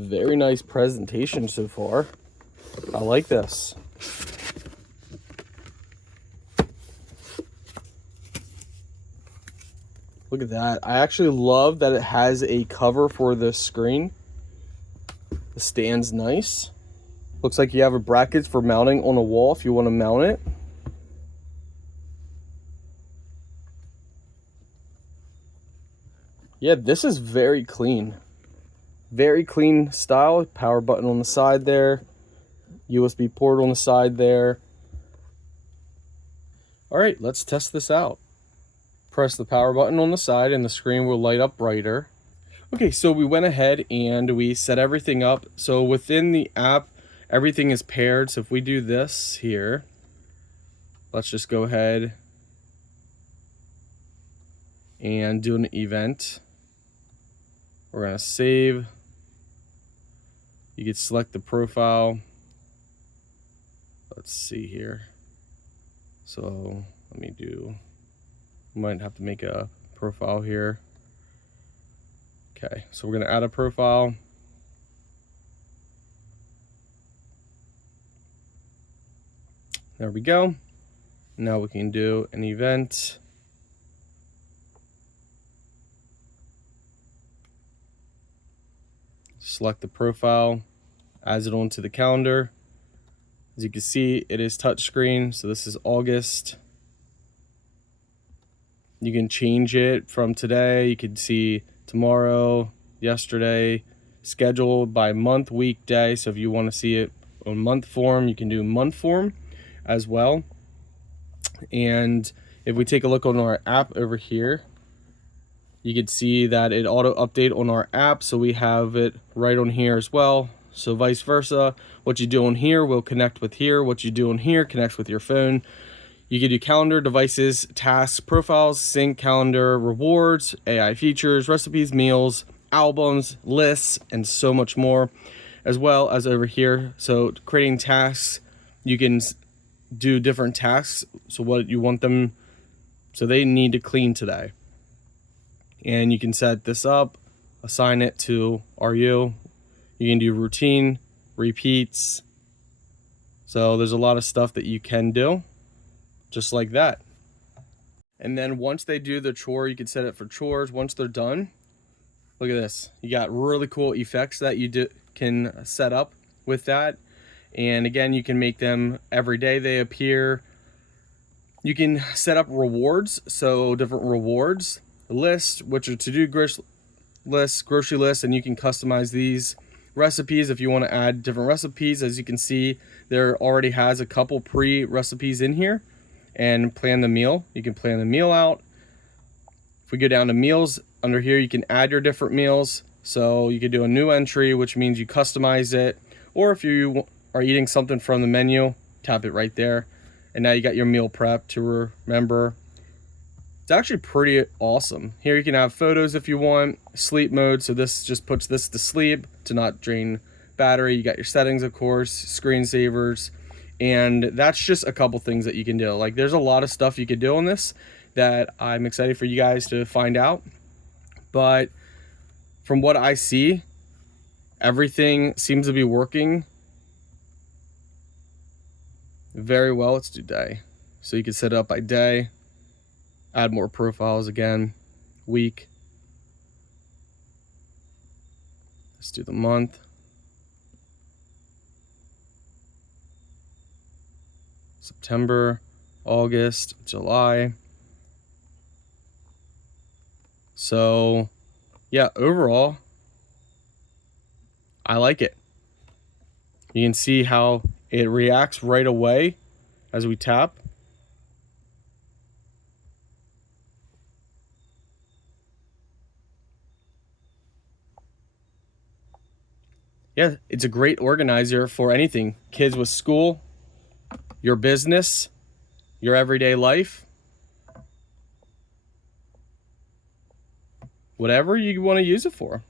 Very nice presentation so far. I like this. Look at that. I actually love that it has a cover for the screen. The stand's nice. Looks like you have a bracket for mounting on a wall if you want to mount it. Yeah, this is very clean. Very clean style. Power button on the side there. USB port on the side there. All right, let's test this out. Press the power button on the side and the screen will light up brighter. Okay, so we went ahead and we set everything up. So within the app, everything is paired. So if we do this here, let's just go ahead and do an event. We're gonna save. You can select the profile. Let's see here. So let me do, might have to make a profile here. Okay, so we're gonna add a profile. There we go. Now we can do an event. Select the profile, adds it onto the calendar. As you can see, it is touchscreen, so this is August. You can change it from today. You can see tomorrow, yesterday, scheduled by month, week, day. So if you want to see it on month form, you can do month form as well. And if we take a look on our app over here, you can see that it auto update on our app, so we have it right on here as well. So vice versa, what you do on here will connect with here. What you do on here connects with your phone. You can do calendar, devices, tasks, profiles, sync, calendar, rewards, AI features, recipes, meals, albums, lists, and so much more, as well as over here. So creating tasks, you can do different tasks. So what you want them, so they need to clean today. And you can set this up, assign it to RU. You can do routine, repeats. So there's a lot of stuff that you can do just like that. And then once they do the chore, you can set it for chores. Once they're done, look at this. You got really cool effects that you can set up with that. And again, you can make them every day they appear. You can set up rewards, so different rewards. List, which are to-do lists, grocery lists, and you can customize these. Recipes, if you want to add different recipes. As you can see, there already has a couple pre-recipes in here. And plan the meal. You can plan the meal out. If we go down to meals, under here you can add your different meals. So you could do a new entry, which means you customize it. Or if you are eating something from the menu, tap it right there. And now you got your meal prep to remember. It's actually pretty awesome. Here you can have photos if you want, sleep mode. So this just puts this to sleep to not drain battery. You got your settings, of course, screensavers, and that's just a couple things that you can do. Like there's a lot of stuff you could do on this that I'm excited for you guys to find out. But from what I see, everything seems to be working very well. Let's do day. So you can set it up by day. Add more profiles again, week. Let's do the month. September, August, July. So yeah, overall, I like it. You can see how it reacts right away as we tap. Yeah, it's a great organizer for anything. Kids with school, your business, your everyday life. Whatever you want to use it for.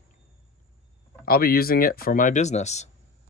I'll be using it for my business.